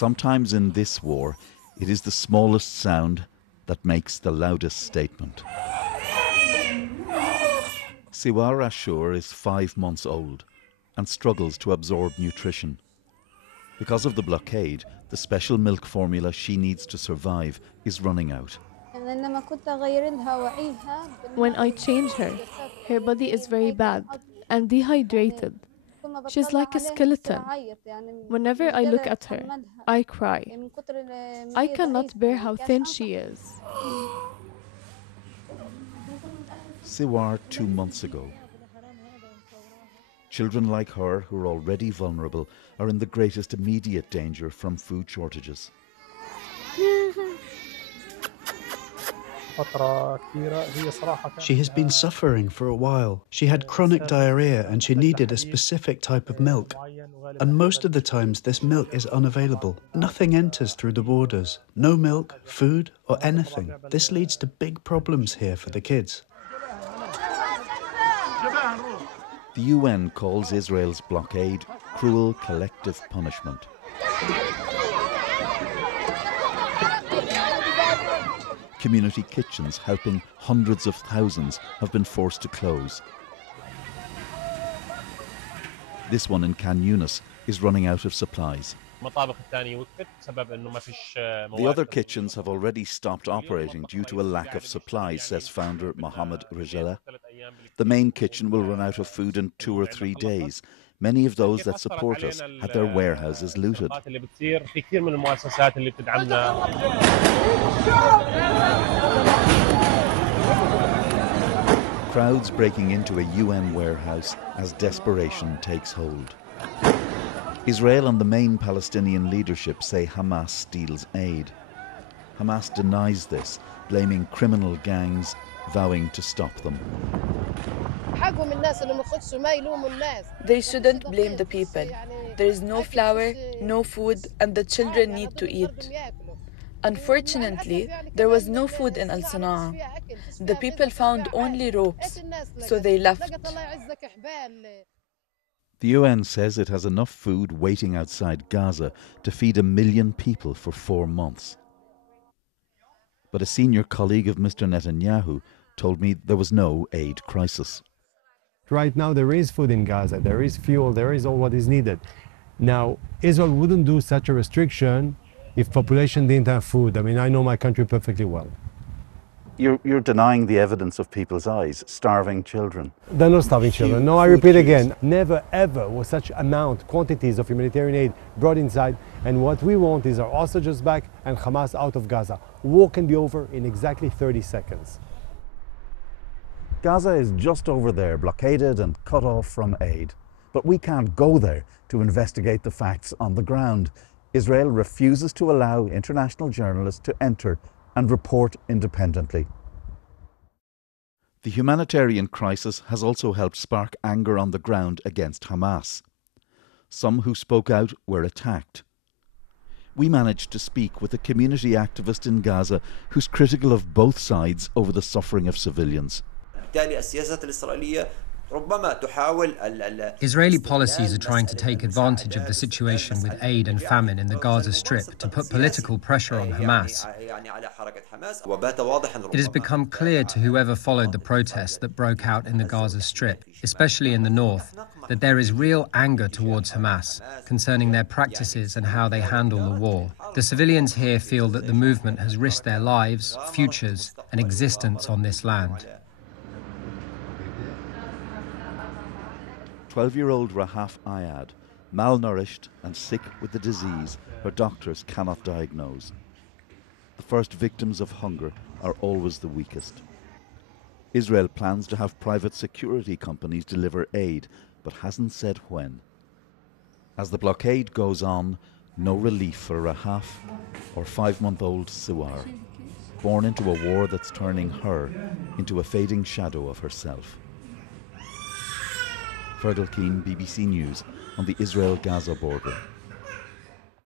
Sometimes in this war, it is the smallest sound that makes the loudest statement. Siwar Ashur is 5 months old and struggles to absorb nutrition. Because of the blockade, the special milk formula she needs to survive is running out. When I change her, her body is very bad and dehydrated. She's like a skeleton. Whenever I look at her, I cry. I cannot bear how thin she is. Siwar 2 months ago. Children like her, who are already vulnerable, are in the greatest immediate danger from food shortages. She has been suffering for a while. She had chronic diarrhea and she needed a specific type of milk. And most of the times this milk is unavailable. Nothing enters through the borders. No milk, food or anything. This leads to big problems here for the kids. The UN calls Israel's blockade cruel collective punishment. Community kitchens helping hundreds of thousands have been forced to close. This one in Khan Yunis is running out of supplies. The other kitchens have already stopped operating due to a lack of supplies, says founder Mohammed Rajala. The main kitchen will run out of food in 2 or 3 days. Many of those that support us had their warehouses looted. Crowds breaking into a UN warehouse as desperation takes hold. Israel and the main Palestinian leadership say Hamas steals aid. Hamas denies this, blaming criminal gangs, vowing to stop them. They shouldn't blame the people. There is no flour, no food, and the children need to eat. Unfortunately, there was no food in Al-Sana'a. The people found only ropes, so they left. The UN says it has enough food waiting outside Gaza to feed 1 million people for 4 months. But a senior colleague of Mr. Netanyahu told me there was no aid crisis. Right now there is food in Gaza, there is fuel, there is all what is needed. Now, Israel wouldn't do such a restriction if population didn't have food. I mean, I know my country perfectly well. You're denying the evidence of people's eyes, starving children. They're not starving children. No, I repeat again, never ever was such quantities of humanitarian aid brought inside. And what we want is our hostages back and Hamas out of Gaza. War can be over in exactly 30 seconds. Gaza is just over there, blockaded and cut off from aid. But we can't go there to investigate the facts on the ground. Israel refuses to allow international journalists to enter and report independently. The humanitarian crisis has also helped spark anger on the ground against Hamas. Some who spoke out were attacked. We managed to speak with a community activist in Gaza who's critical of both sides over the suffering of civilians. Israeli policies are trying to take advantage of the situation with aid and famine in the Gaza Strip to put political pressure on Hamas. It has become clear to whoever followed the protests that broke out in the Gaza Strip, especially in the north, that there is real anger towards Hamas concerning their practices and how they handle the war. The civilians here feel that the movement has risked their lives, futures, and existence on this land. 12-year-old Rahaf Ayad, malnourished and sick with the disease her doctors cannot diagnose. The first victims of hunger are always the weakest. Israel plans to have private security companies deliver aid, but hasn't said when. As the blockade goes on, no relief for Rahaf or 5-month-old Siwar, born into a war that's turning her into a fading shadow of herself. Fergal Keane, BBC News, on the Israel-Gaza border.